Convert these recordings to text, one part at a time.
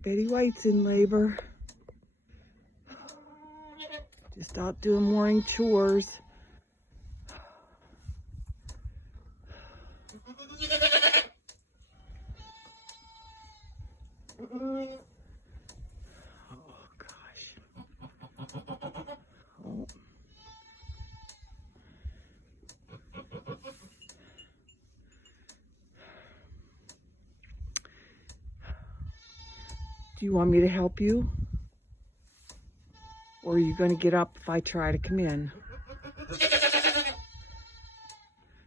right, Betty White's in labor. Just out doing morning chores. Oh, gosh. Oh. Do you want me to help you? Or are you going to get up if I try to come in?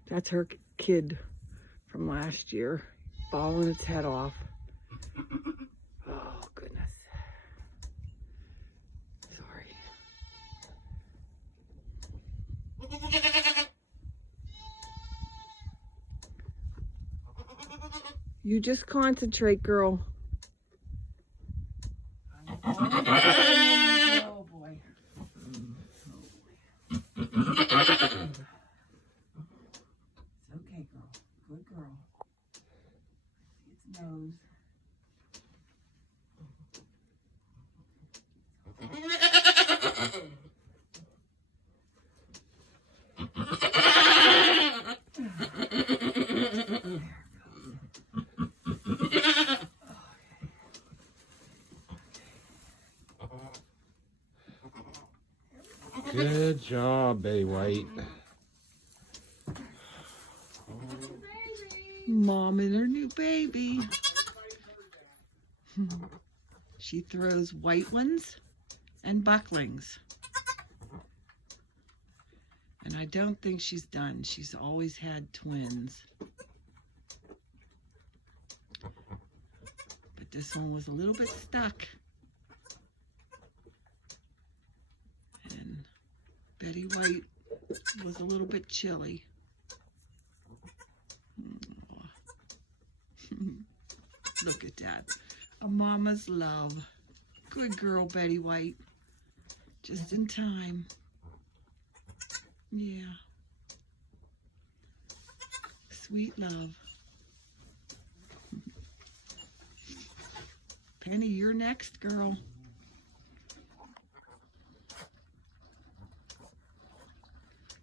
That's her kid from last year, bawling its head off. Oh, goodness. Sorry. You just concentrate, girl. Oh, boy. It's okay, girl. Good girl. Its nose. Good job, Betty White. Mom and her new baby. She throws white ones and bucklings. And I don't think she's done. She's always had twins. But this one was a little bit stuck. And Betty White was a little bit chilly. Look at that. A mama's love. Good girl, Betty White. Just in time. Yeah. Sweet love. Penny, you're next, girl.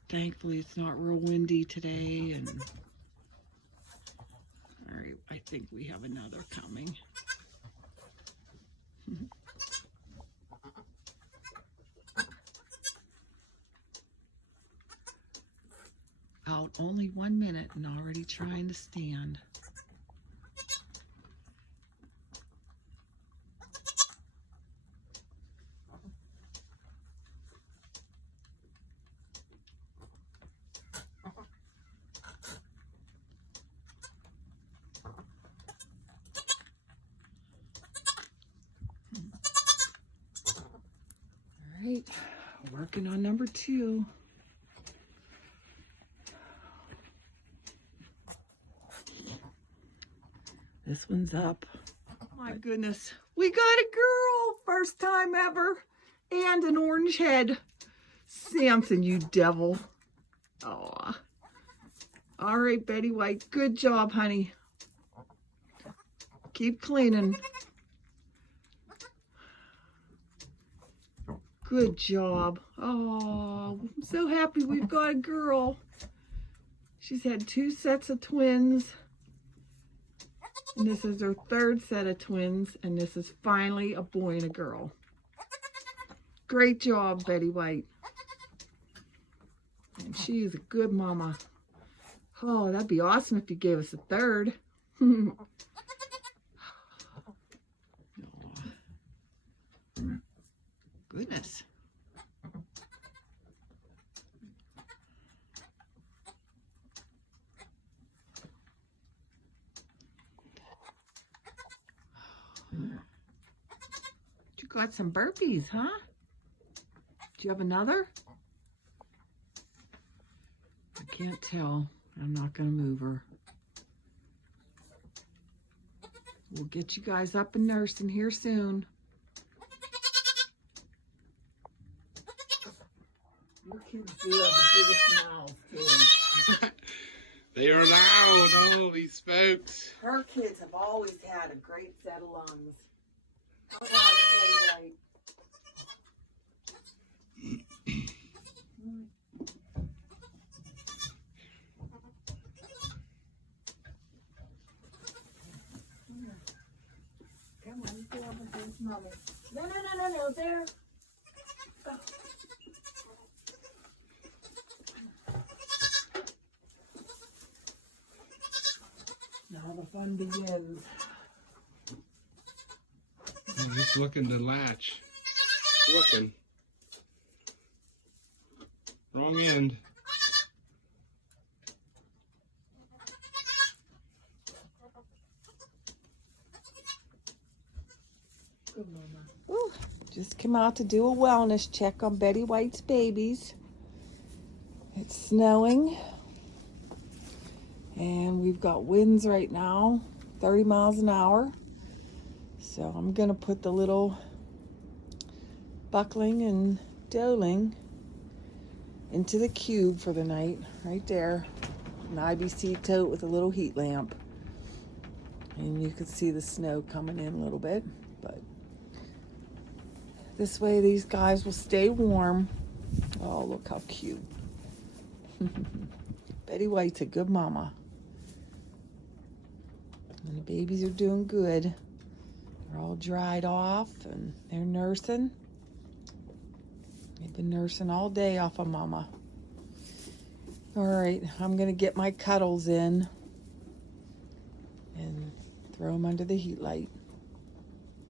Thankfully, it's not real windy today, and all right, I think we have another coming. Out only 1 minute and already trying to stand. All right, working on number 2. This one's up. My goodness, we got a girl, first time ever, and an orange head. Samson, you devil. Aw. All right, Betty White, good job, honey. Keep cleaning. Good job. Oh, I'm so happy we've got a girl. She's had 2 sets of twins. And this is her 3rd set of twins. And this is finally a boy and a girl. Great job, Betty White. And she is a good mama. Oh, that'd be awesome if you gave us a 3rd. Goodness. You got some burpees, huh? Do you have another? I can't tell. I'm not going to move her. We'll get you guys up and nursing here soon. Your kids do have the biggest mouths, too. They are loud, all these folks. Her kids have always had a great set of lungs. Oh, wow, that's Betty White. Come on, you go up against Mommy. No, there. Oh. Now the fun begins. I'm just looking to latch. Looking. Wrong end. Good mama. Ooh, just came out to do a wellness check on Betty White's babies. It's snowing. And we've got winds right now, 30 miles an hour. So I'm going to put the little buckling and doling into the cube for the night, right there. An IBC tote with a little heat lamp. And you can see the snow coming in a little bit, but this way these guys will stay warm. Oh, look how cute. Betty White's a good mama. And the babies are doing good. They're all dried off and they're nursing. They've been nursing all day off of mama. All right, I'm gonna get my cuddles in and throw them under the heat light.